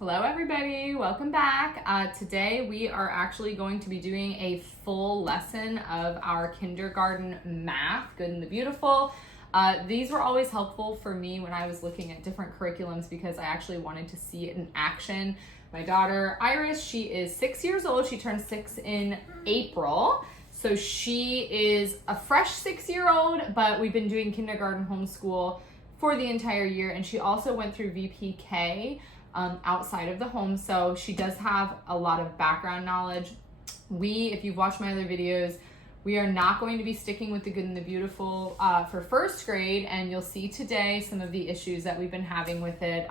Hello everybody, welcome back. Today we are actually going to be doing a full lesson of our kindergarten math, Good and the Beautiful. These were always helpful for me when I was looking at different curriculums because I actually wanted to see it in action. My daughter Iris, she is 6 years old. She turned 6 in April. So she is a fresh 6-year-old, but we've been doing kindergarten homeschool for the entire year. And she also went through VPK outside of the home. So she does have a lot of background knowledge. If you've watched my other videos, we are not going to be sticking with the Good and the Beautiful for first grade. And you'll see today some of the issues that we've been having with it.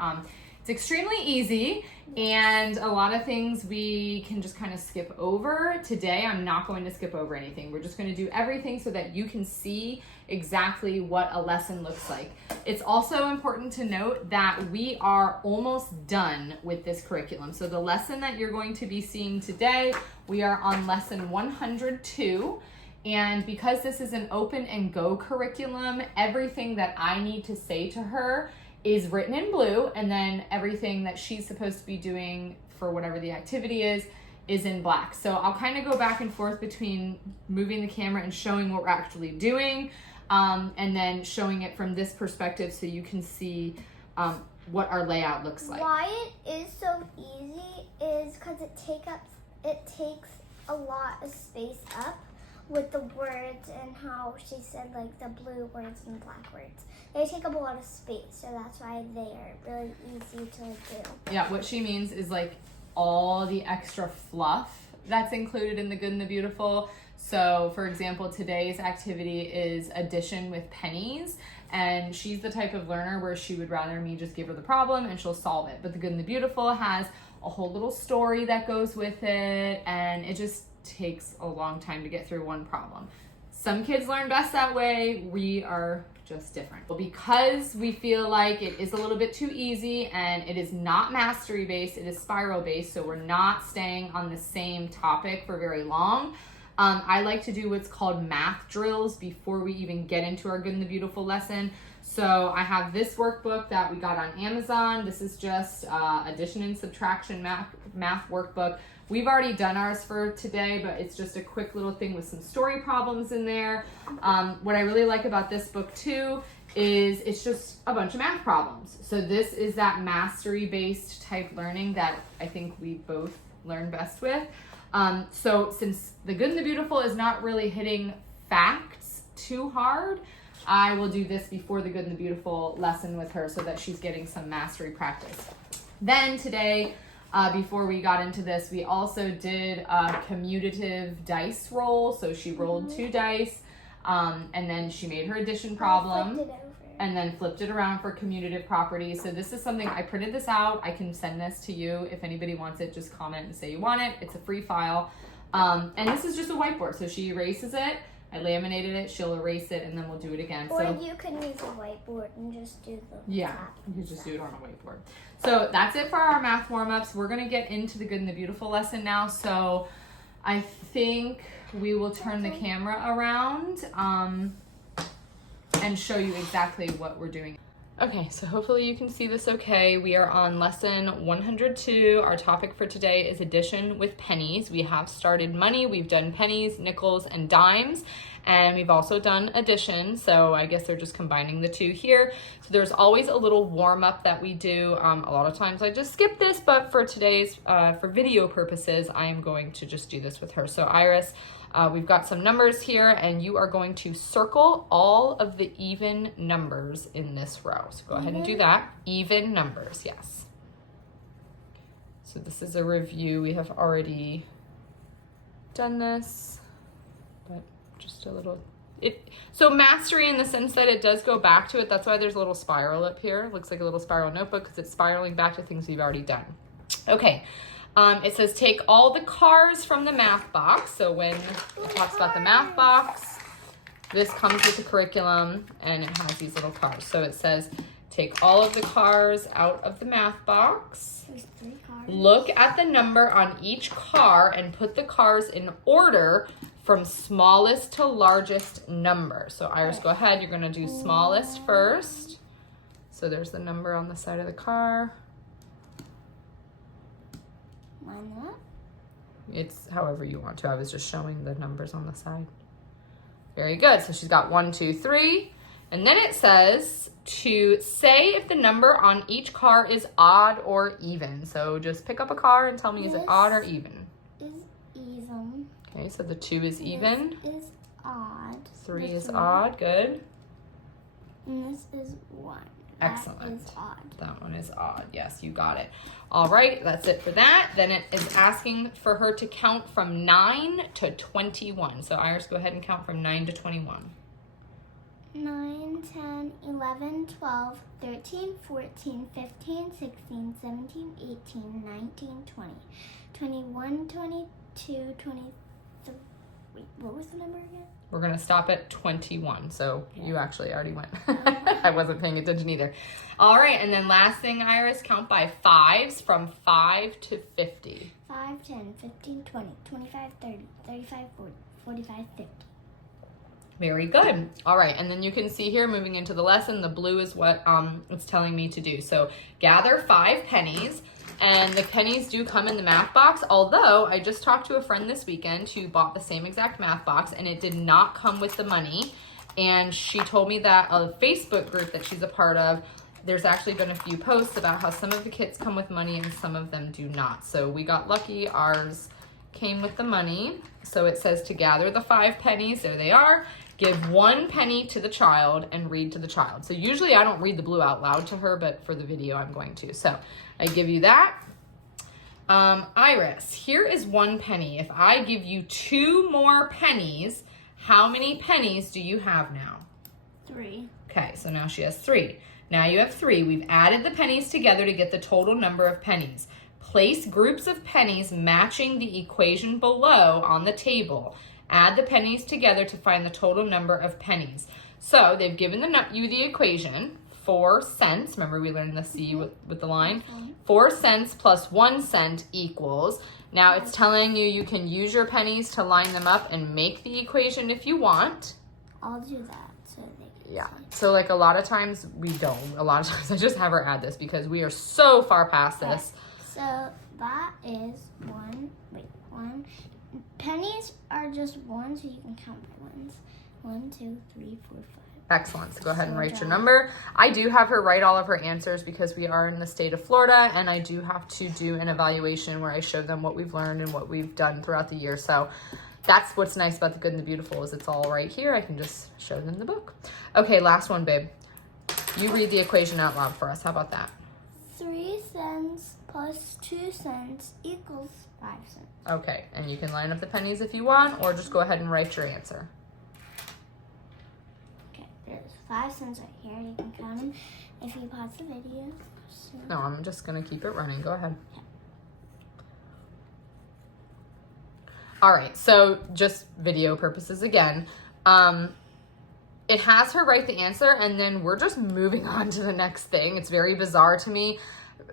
It's extremely easy and a lot of things we can just kind of skip over. Today, I'm not going to skip over anything. We're just going to do everything so that you can see exactly what a lesson looks like. It's also important to note that we are almost done with this curriculum. So the lesson that you're going to be seeing today, we are on lesson 102. And because this is an open and go curriculum, everything that I need to say to her is written in blue, and then everything that she's supposed to be doing for whatever the activity is in black. So I'll kind of go back and forth between moving the camera and showing what we're actually doing, and then showing it from this perspective so you can see what our layout looks like. Why it is so easy is because it takes a lot of space up with the words and how she said like the blue words and the black words. They take up a lot of space, so that's why they are really easy to do. Yeah, what she means is like all the extra fluff that's included in the Good and the Beautiful. So for example, today's activity is addition with pennies, and she's the type of learner where she would rather me just give her the problem and she'll solve it. But the Good and the Beautiful has a whole little story that goes with it, and it just takes a long time to get through one problem. Some kids learn best that way. We are just different. Well, because we feel like it is a little bit too easy and it is not mastery based, it is spiral based, so we're not staying on the same topic for very long. I like to do what's called math drills before we even get into our Good and the Beautiful lesson. So I have this workbook that we got on Amazon. This is just addition and subtraction math workbook. We've already done ours for today, but it's just a quick little thing with some story problems in there. What I really like about this book too is it's just a bunch of math problems. So this is that mastery-based type learning that I think we both learn best with. So since the Good and the Beautiful is not really hitting facts too hard, I will do this before the Good and the Beautiful lesson with her so that she's getting some mastery practice. Then today, before we got into this, we also did a commutative dice roll. So she rolled 2 dice, and then she made her addition problem and then flipped it around for commutative properties. So this is something, I printed this out. I can send this to you. If anybody wants it, just comment and say you want it. It's a free file. And this is just a whiteboard. So she erases it. I laminated it, she'll erase it, and then we'll do it again. Or you can use a whiteboard and just do the you can just do it on a whiteboard. So that's it for our math warm-ups. We're going to get into the Good and the Beautiful lesson now. So I think we will turn the camera around and show you exactly what we're doing. Okay, so hopefully you can see this okay. We are on lesson 102. Our topic for today is addition with pennies. We have started money, we've done pennies, nickels, and dimes, and we've also done addition. So I guess they're just combining the two here. So there's always a little warm up that we do. A lot of times I just skip this, but for today's, for video purposes, I am going to just do this with her. So Iris, we've got some numbers here, and you are going to circle all of the even numbers in this row. So go ahead and do that. Even numbers, yes. So this is a review. We have already done this, but just a little. So mastery in the sense that it does go back to it. That's why there's a little spiral up here. It looks like a little spiral notebook because it's spiraling back to things we've already done. Okay. It says take all the cars from the math box. So when it talks about the math box, this comes with the curriculum and it has these little cars. So it says take all of the cars out of the math box. There's 3 cars. Look at the number on each car and put the cars in order from smallest to largest number. So Iris, go ahead. You're going to do smallest first. So there's the number on the side of the car. line them up. It's however you want to. I was just showing the numbers on the side. Very good. So she's got 1, 2, 3. And then it says to say if the number on each car is odd or even. So just pick up a car and tell me, is it odd or even? Is even. Okay, so the 2 is even. This is odd. 3 is odd. Good. And this is 1. Excellent. That is odd. That one is odd. Yes, you got it. All right, that's it for that. Then it is asking for her to count from 9 to 21. So Iris, go ahead and count from 9 to 21. 9, 10, 11, 12, 13, 14, 15, 16, 17, 18, 19, 20, 21, 22, 23. Wait, what was the number again? We're going to stop at 21. So you actually already went. I wasn't paying attention either. All right, and then last thing, Iris, count by 5s from 5 to 50. 5, 10, 15, 20, 25, 30, 35, 40, 45, 50. Very good. All right, and then you can see here, moving into the lesson, the blue is what it's telling me to do. So gather 5 pennies, and the pennies do come in the math box, although I just talked to a friend this weekend who bought the same exact math box, and it did not come with the money. And she told me that a Facebook group that she's a part of, there's actually been a few posts about how some of the kits come with money and some of them do not. So we got lucky. Ours came with the money. So it says to gather the 5 pennies. There they are. Give 1 penny to the child and read to the child. So usually I don't read the blue out loud to her, but for the video I'm going to. So I give you that. Iris, here is 1 penny. If I give you 2 more pennies, how many pennies do you have now? 3. Okay, so now she has 3. Now you have 3. We've added the pennies together to get the total number of pennies. Place groups of pennies matching the equation below on the table. Add the pennies together to find the total number of pennies. So they've given you the equation, 4 cents. Remember we learned the C with the line? 4 cents plus 1 cent equals. Now it's telling you can use your pennies to line them up and make the equation if you want. I'll do that so they can see. So like a lot of times we don't. A lot of times I just have her add this because we are so far past this. So that is 1. Pennies are just 1, so you can count by ones. 1, 2, 3, 4, 5. Excellent. So go ahead and write your number. I do have her write all of her answers because we are in the state of Florida, and I do have to do an evaluation where I show them what we've learned and what we've done throughout the year. So that's what's nice about the Good and the Beautiful is it's all right here. I can just show them the book. Okay, last one, babe. You read the equation out loud for us. How about that? 3 cents plus 2 cents equals 5 cents. Okay, and you can line up the pennies if you want, or just go ahead and write your answer. Okay, there's 5 cents right here. You can count them if you pause the video. So. No, I'm just going to keep it running. Go ahead. Yeah. All right, so just video purposes again. It has her write the answer, and then we're just moving on to the next thing. It's very bizarre to me.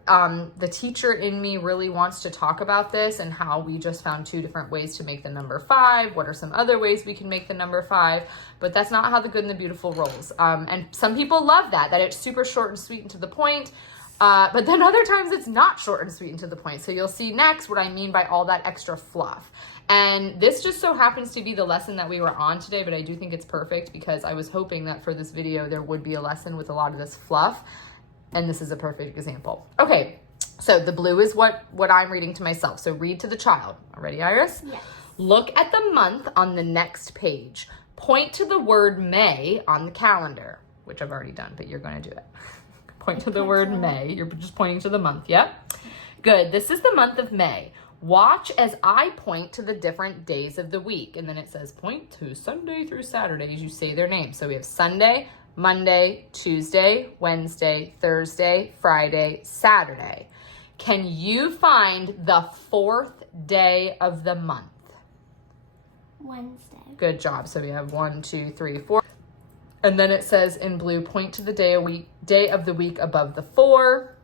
The teacher in me really wants to talk about this and how we just found 2 different ways to make the number 5. What are some other ways we can make the number 5? But that's not how the Good and the Beautiful rolls. And some people love that it's super short and sweet and to the point. But then other times it's not short and sweet and to the point. So you'll see next what I mean by all that extra fluff. And this just so happens to be the lesson that we were on today, but I do think it's perfect because I was hoping that for this video there would be a lesson with a lot of this fluff. And this is a perfect example. Okay, so the blue is what I'm reading to myself. So read to the child. Ready, Iris? Yes. Look at the month on the next page. Point to the word May on the calendar, which I've already done, but you're going to do it. Point to the word May. You're just pointing to the month. Yep. Good. This is the month of May. Watch as I point to the different days of the week. And then it says point to Sunday through Saturday as you say their names. So we have Sunday, Monday, Tuesday, Wednesday, Thursday, Friday, Saturday. Can you find the 4th day of the month? Wednesday. Good job. So we have 1, 2, 3, 4. And then it says in blue, point to the day of the week above the 4.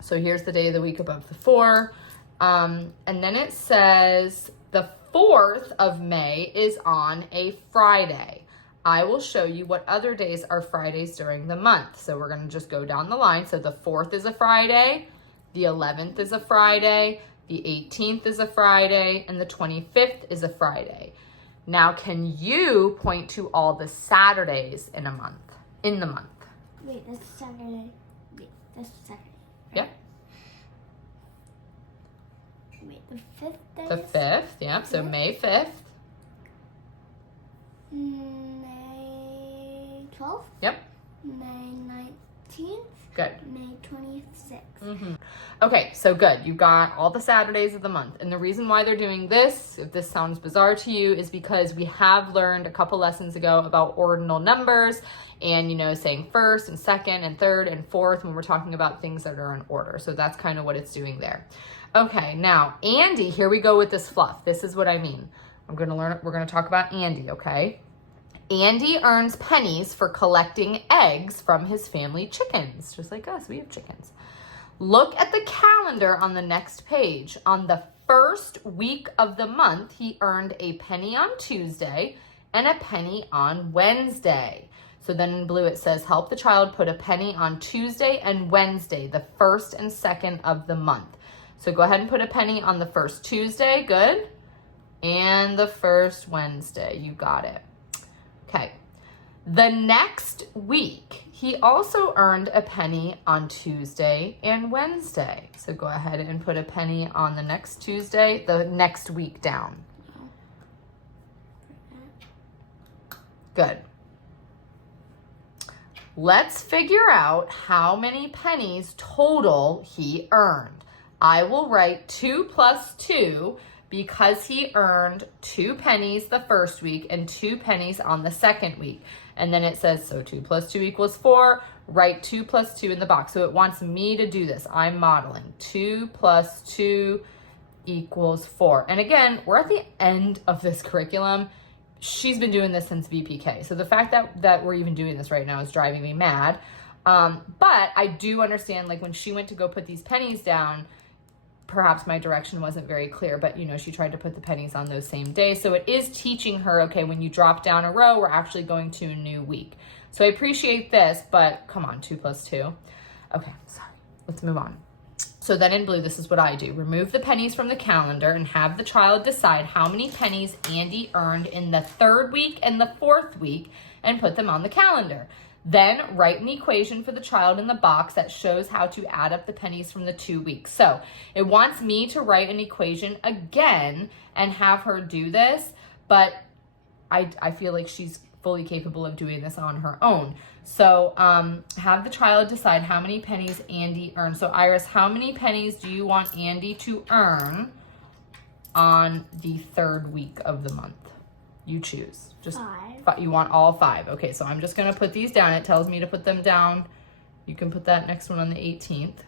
So here's the day of the week above the 4. And then it says the 4th of May is on a Friday. I will show you what other days are Fridays during the month. So we're going to just go down the line. So the 4th is a Friday. The 11th is a Friday. The 18th is a Friday, and the 25th is a Friday. Now, can you point to all the Saturdays in the month? Wait, that's Saturday. Wait, that's Saturday. Yep. Wait, the 5th day? The 5th, yep. So May 5th. May 12th? Yep. May 19th? Good. May 26th. Okay, so good. You got all the Saturdays of the month. And the reason why they're doing this, if this sounds bizarre to you, is because we have learned a couple lessons ago about ordinal numbers and, saying first and second and third and fourth when we're talking about things that are in order. So that's kind of what it's doing there. Okay, now Andy, here we go with this fluff. This is what I mean. We're going to talk about Andy, okay? Andy earns pennies for collecting eggs from his family chickens. Just like us, we have chickens. Look at the calendar on the next page. On the first week of the month, he earned a penny on Tuesday and a penny on Wednesday. So then in blue it says, help the child put a penny on Tuesday and Wednesday, the first and second of the month. So go ahead and put a penny on the first Tuesday, good, and the first Wednesday, you got it. Okay, the next week, he also earned a penny on Tuesday and Wednesday. So go ahead and put a penny on the next Tuesday, the next week down. Good. Let's figure out how many pennies total he earned. I will write 2 plus 2 because he earned 2 pennies the first week and 2 pennies on the second week. And then it says, so 2 plus 2 equals 4. Write 2 plus 2 in the box. So it wants me to do this. I'm modeling. 2 plus 2 equals 4. And again, we're at the end of this curriculum. She's been doing this since VPK. So the fact that we're even doing this right now is driving me mad. But I do understand, like when she went to go put these pennies down, perhaps my direction wasn't very clear, but she tried to put the pennies on those same days. So it is teaching her, okay, when you drop down a row, we're actually going to a new week. So I appreciate this, but come on, 2 plus 2. Okay, sorry, let's move on. So then in blue, this is what I do. Remove the pennies from the calendar and have the child decide how many pennies Andy earned in the 3rd week and the 4th week and put them on the calendar. Then write an equation for the child in the box that shows how to add up the pennies from the 2 weeks. So it wants me to write an equation again and have her do this, but I feel like she's fully capable of doing this on her own. So have the child decide how many pennies Andy earned. So Iris, how many pennies do you want Andy to earn on the 3rd week of the month? You choose. Just 5. You want all 5. Okay, so I'm just going to put these down. It tells me to put them down. You can put that next one on the 18th.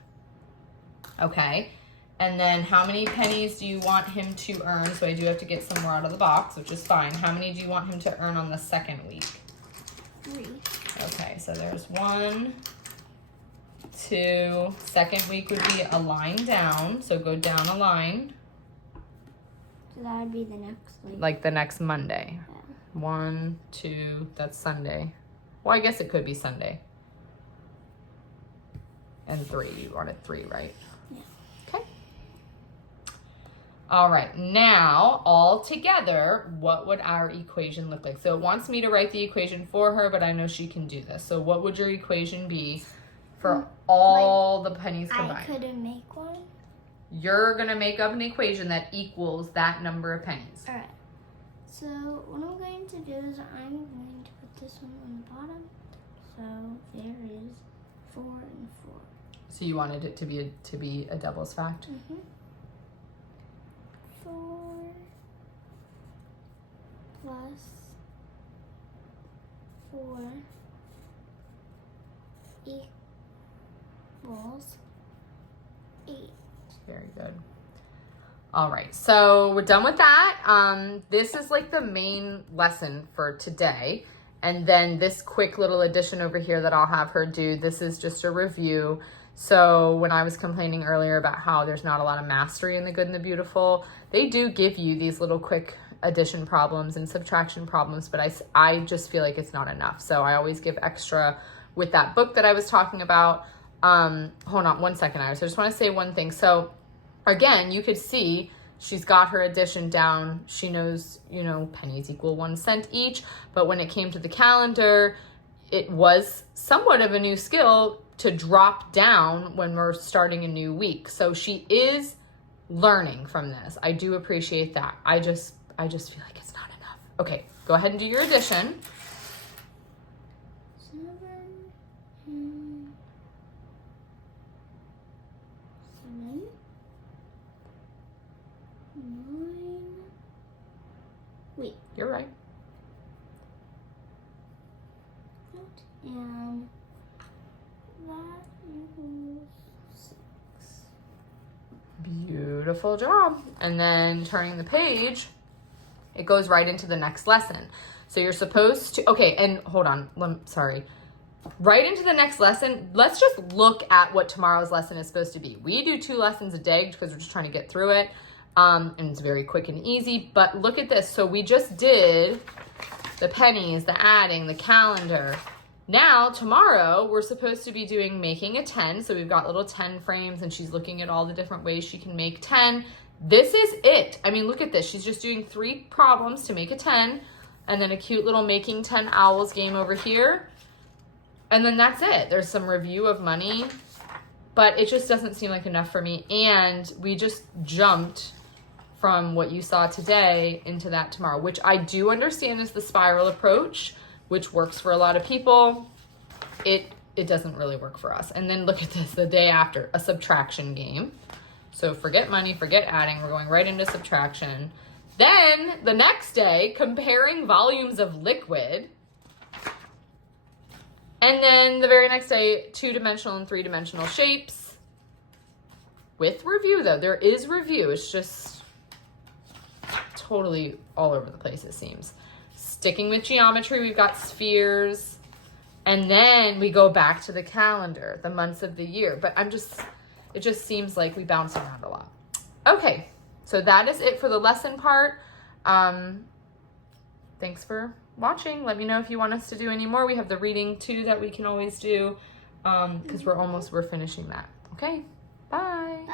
Okay. And then how many pennies do you want him to earn? So I do have to get some more out of the box, which is fine. How many do you want him to earn on the 2nd week? 3. Okay, so there's 1, 2. 2nd week would be a line down. So go down a line. So that would be the next week. Like the next Monday. Yeah. 1, 2, that's Sunday. Well, I guess it could be Sunday. And 3, you wanted 3, right? Yeah. Okay. All right, now all together, what would our equation look like? So it wants me to write the equation for her, but I know she can do this. So what would your equation be for all the pennies combined? I couldn't make one. You're gonna make up an equation that equals that number of pennies. All right. So what I'm going to do is I'm going to put this one on the bottom. So there is 4 and 4. So you wanted it to be a devil's fact? Mm-hmm. 4 plus 4 equals 8. Very good. All right, so we're done with that. This is like the main lesson for today. And then this quick little addition over here that I'll have her do, this is just a review. So when I was complaining earlier about how there's not a lot of mastery in the Good and the Beautiful, they do give you these little quick addition problems and subtraction problems, but I just feel like it's not enough. So I always give extra with that book that I was talking about. Hold on one second, Iris. I just want to say one thing. So again, you could see she's got her addition down. She knows, you know, pennies equal 1 cent each. But when it came to the calendar, it was somewhat of a new skill to drop down when we're starting a new week. So she is learning from this. I do appreciate that. I just feel like it's not enough. Okay, go ahead and do your addition. 7, 9. Wait. You're right. And that equals 6. Beautiful job. And then turning the page, it goes right into the next lesson. So you're supposed to, okay, and hold on, sorry. Right into the next lesson, let's just look at what tomorrow's lesson is supposed to be. We do 2 lessons a day because we're just trying to get through it. And it's very quick and easy, but look at this. So we just did the pennies, the adding, the calendar. Now, tomorrow, we're supposed to be doing making a 10. So we've got little 10 frames and she's looking at all the different ways she can make 10. This is it. I mean, look at this. She's just doing 3 problems to make a 10 and then a cute little making 10 owls game over here. And then that's it. There's some review of money, but it just doesn't seem like enough for me. And we just jumped from what you saw today into that tomorrow, which I do understand is the spiral approach, which works for a lot of people. It doesn't really work for us. And then look at this, the day after, a subtraction game. So forget money, forget adding, we're going right into subtraction. Then the next day, comparing volumes of liquid. And then the very next day, 2-dimensional and 3-dimensional shapes. With review though, there is review. It's just totally all over the place, it seems. Sticking with geometry, we've got spheres. And then we go back to the calendar, the months of the year. But it just seems like we bounce around a lot. Okay, so that is it for the lesson part. Thanks for watching. Let me know if you want us to do any more. We have the reading too that we can always do because we're finishing that. Okay, bye.